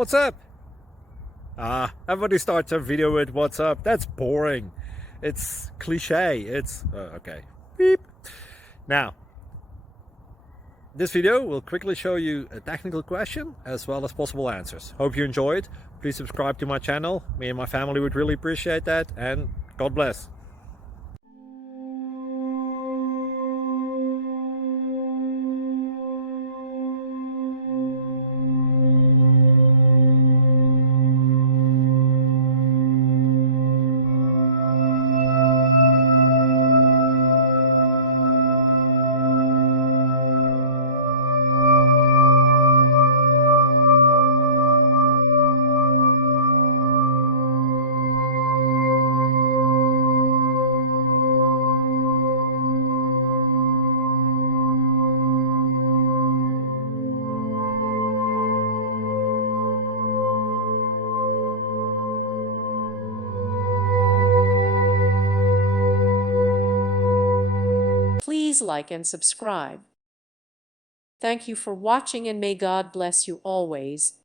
What's up? Everybody starts a video with what's up. That's boring. It's cliche. It's okay. Beep. Now, this video will quickly show you a technical question as well as possible answers. Hope you enjoyed. Please subscribe to my channel. Me and my family would really appreciate that, and God bless. Please like and subscribe. Thank you for watching, and may God bless you always.